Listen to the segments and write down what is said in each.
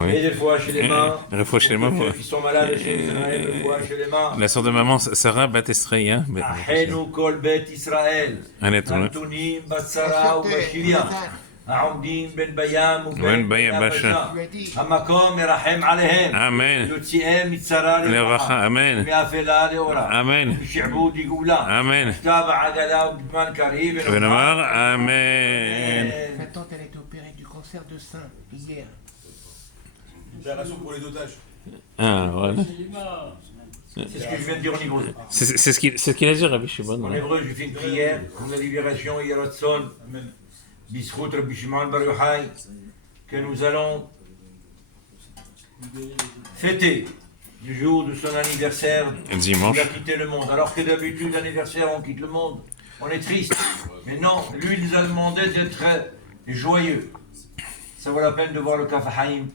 Oui. Et des fois chez les mains, Refoua chez les mains, ceux qui sont malades chez Israël, des fois chez les mains. la sœur de maman, Sarah Bat Estreya. Ahenu kol bet Israël, Nantunim batzara ובשביה, העומדים בין בים ובין ביבשה, המקום מרחם עליהם, Amen. יוציאם מצרה לרווחה, Amen. מאפלה לאורה, Amen. משעבוד לגאולה, Amen. השקע בעגלה ובזמן קריב, ונאמר Amen. Ma tante, elle a été opérée du cancer de sein hier. Opération pour les otages. Ah, voilà. C'est ce que je viens de dire en hébreu. C'est ce qu'il a dit, Rabbi Shimon. En hébreu, je fais une prière pour la libération Yeratzon, Bisrout Rabbi Shimon Bar Yochai, que nous allons fêter du jour de son anniversaire. Dimanche. Il a quitté le monde. Alors que d'habitude, l'anniversaire, on quitte le monde. On est triste. Mais non, lui, il nous a demandé d'être joyeux. Ça vaut la peine de voir le Kaf Haïm.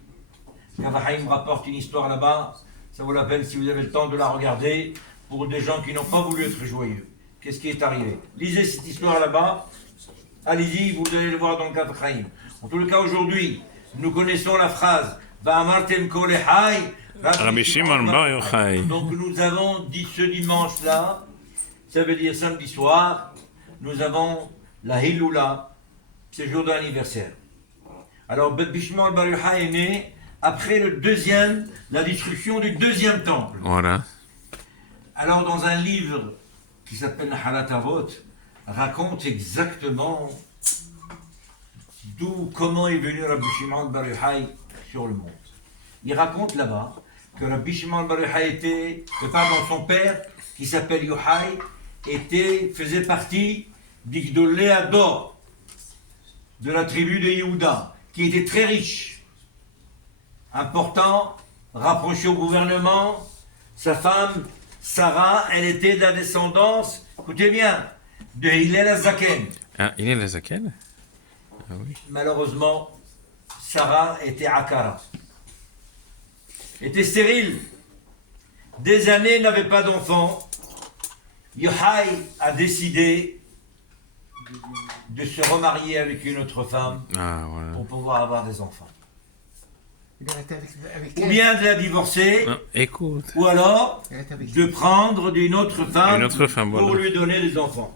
Kaf Haïm rapporte une histoire là-bas. Ça vaut la peine, si vous avez le temps, de la regarder pour des gens qui n'ont pas voulu être joyeux. Qu'est-ce qui est arrivé? Lisez cette histoire là-bas. Allez-y, vous allez le voir dans le Kaf Haïm. En tout cas, aujourd'hui, nous connaissons la phrase Va'amartem kol echai Rabbi Shimon Bar Yochai. Donc nous avons dit ce dimanche-là, ça veut dire samedi soir, nous avons la Hiloula, c'est le jour de l'anniversaire. Alors Rabbi Shimon Bar Yochai est né après la destruction du deuxième temple. Voilà. Alors dans un livre qui s'appelle Nahalat Avot, raconte exactement comment est venu Rabbi Shimon Bar Yochai sur le monde. Il raconte là-bas que Rabbi Shimon Bar Yochai son père, qui s'appelle Yochai, faisait partie d'Igdolé Ador, de la tribu de Yehuda, qui était très riche, important, rapproché au gouvernement. Sa femme, Sarah, elle était de la descendance, écoutez bien, de Hillel Azaken. Ah, il est la Zaken? Ah oui. Malheureusement, Sarah était Akara, était stérile, des années n'avait pas d'enfant. Yochai a décidé de se remarier avec une autre femme Ah, voilà. pour pouvoir avoir des enfants. Il est resté avec Ou elle. bien de la divorcer, Non, écoute. ou alors Il est resté avec de prendre d'une autre femme, Une autre femme, pour voilà. lui donner des enfants.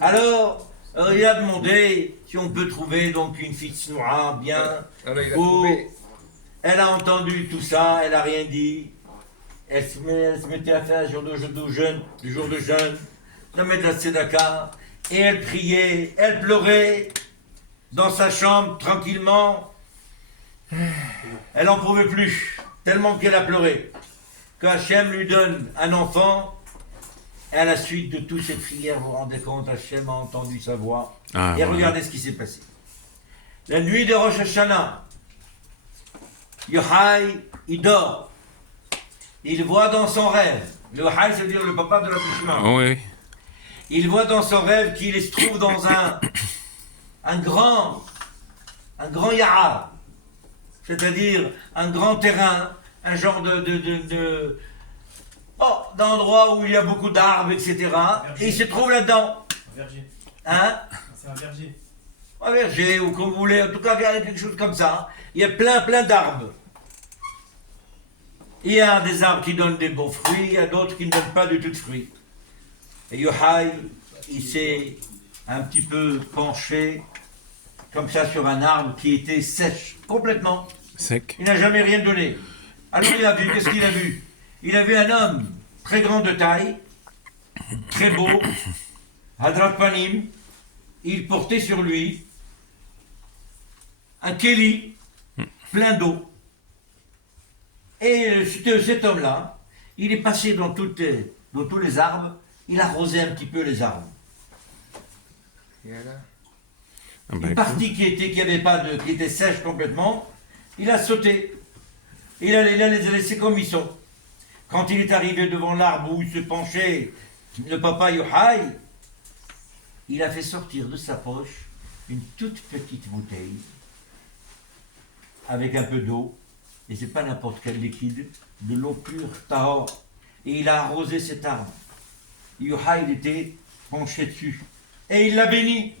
Alors, il a demandé si on peut trouver donc une fille snoura bien. Alors il a beau. trouvé. Elle a entendu tout ça, elle n'a rien dit. Elle se mettait à faire un jour de jeûne, de mettre la tzedaka, et elle priait, elle pleurait dans sa chambre tranquillement. Elle n'en pouvait plus, tellement qu'elle a pleuré. Que Hachem lui donne un enfant, et à la suite de toutes ces prières, vous vous rendez compte, Hachem a entendu sa voix. Ah, Et voilà. regardez ce qui s'est passé. La nuit de Rosh Hashanah, Yochai, il dort. Il voit dans son rêve, le Yochai, c'est-à-dire le papa de la Shimon. Oh, oui. Il voit dans son rêve qu'il se trouve dans un grand yahar, c'est-à-dire un grand terrain, un genre d'endroit où il y a beaucoup d'arbres, etc. Et il se trouve là-dedans. Un verger. Hein? C'est un verger. Un verger, ou comme vous voulez, en tout cas quelque chose comme ça. Il y a plein d'arbres. Il y a des arbres qui donnent des beaux fruits, il y a d'autres qui ne donnent pas du tout de fruits. Et Yochai, il s'est un petit peu penché, comme ça, sur un arbre qui était sèche, complètement. Sec. Il n'a jamais rien donné. Alors il a vu, qu'est-ce qu'il a vu? Il a vu un homme très grand de taille, très beau, Hadrat Panim. Il portait sur lui un kéli plein d'eau. Et cet homme-là, il est passé dans tous les arbres, il arrosait un petit peu les arbres. Et là, Ah, bah, Une écoute. partie qui était sèche complètement, il a sauté. Il a les laissés comme ils sont. Quand il est arrivé devant l'arbre où il se penchait, le papa Yochai, il a fait sortir de sa poche une toute petite bouteille avec un peu d'eau, et c'est pas n'importe quel liquide, de l'eau pure, tahor, et il a arrosé cet arbre. Yochai, il était penché dessus, et il l'a béni.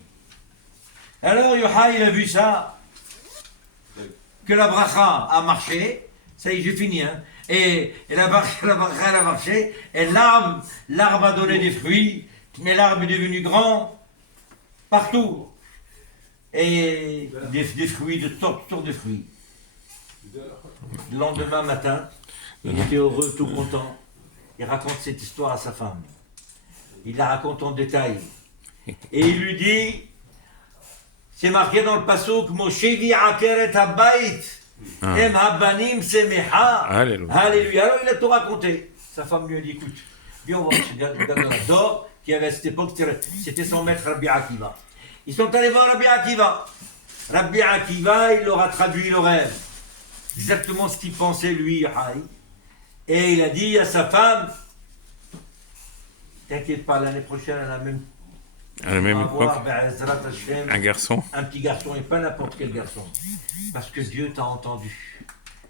Alors Yochai, il a vu ça, que la bracha a marché, ça y est, j'ai fini, hein. Et la bracha elle a marché, et l'arbre a donné des fruits, mais l'arbre est devenu grand partout. Et des fruits, de sortes de fruits. Le lendemain matin, il était heureux, tout content. Il raconte cette histoire à sa femme. Il la raconte en détail. Et il lui dit, c'est marqué dans le passouk, Moshe vi'akeret habayit, em habanim semeha. Alléluia. Alléluia. Alors il a tout raconté. Sa femme lui a dit, écoute, viens voir ce gars d'or qui avait à cette époque, c'était son maître Rabbi Akiva. Ils sont allés voir Rabbi Akiva. Rabbi Akiva, il leur a traduit le rêve. Exactement ce qu'il pensait lui, Haï. Et il a dit à sa femme, t'inquiète pas, l'année prochaine, à la même époque, Be'ezrat Hashem, un garçon. un petit garçon et pas n'importe quel garçon. Parce que Dieu t'a entendu.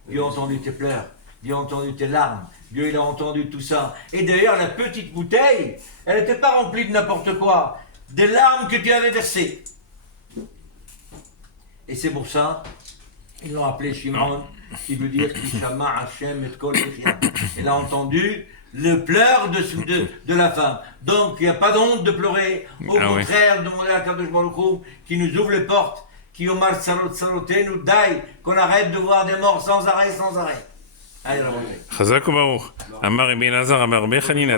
Dieu a entendu tes pleurs. Dieu a entendu tes larmes. Dieu il a entendu tout ça. Et d'ailleurs, la petite bouteille, elle n'était pas remplie de n'importe quoi. Des larmes que tu avais versées. Et c'est pour ça, ils l'ont appelé Shimon, qui veut dire Kishama Hashem et Kol Echia. Elle a entendu le pleur de la femme. Donc, il n'y a pas de honte de pleurer. Au contraire, demander à Kadosh Baruch Hu qui nous ouvre les portes, qui Omar Sarot Saroté nous daille, qu'on arrête de voir des morts sans arrêt, sans arrêt. Allez, חזק וברוך. אמר רבי אלעזר, אמר רבי חנינא,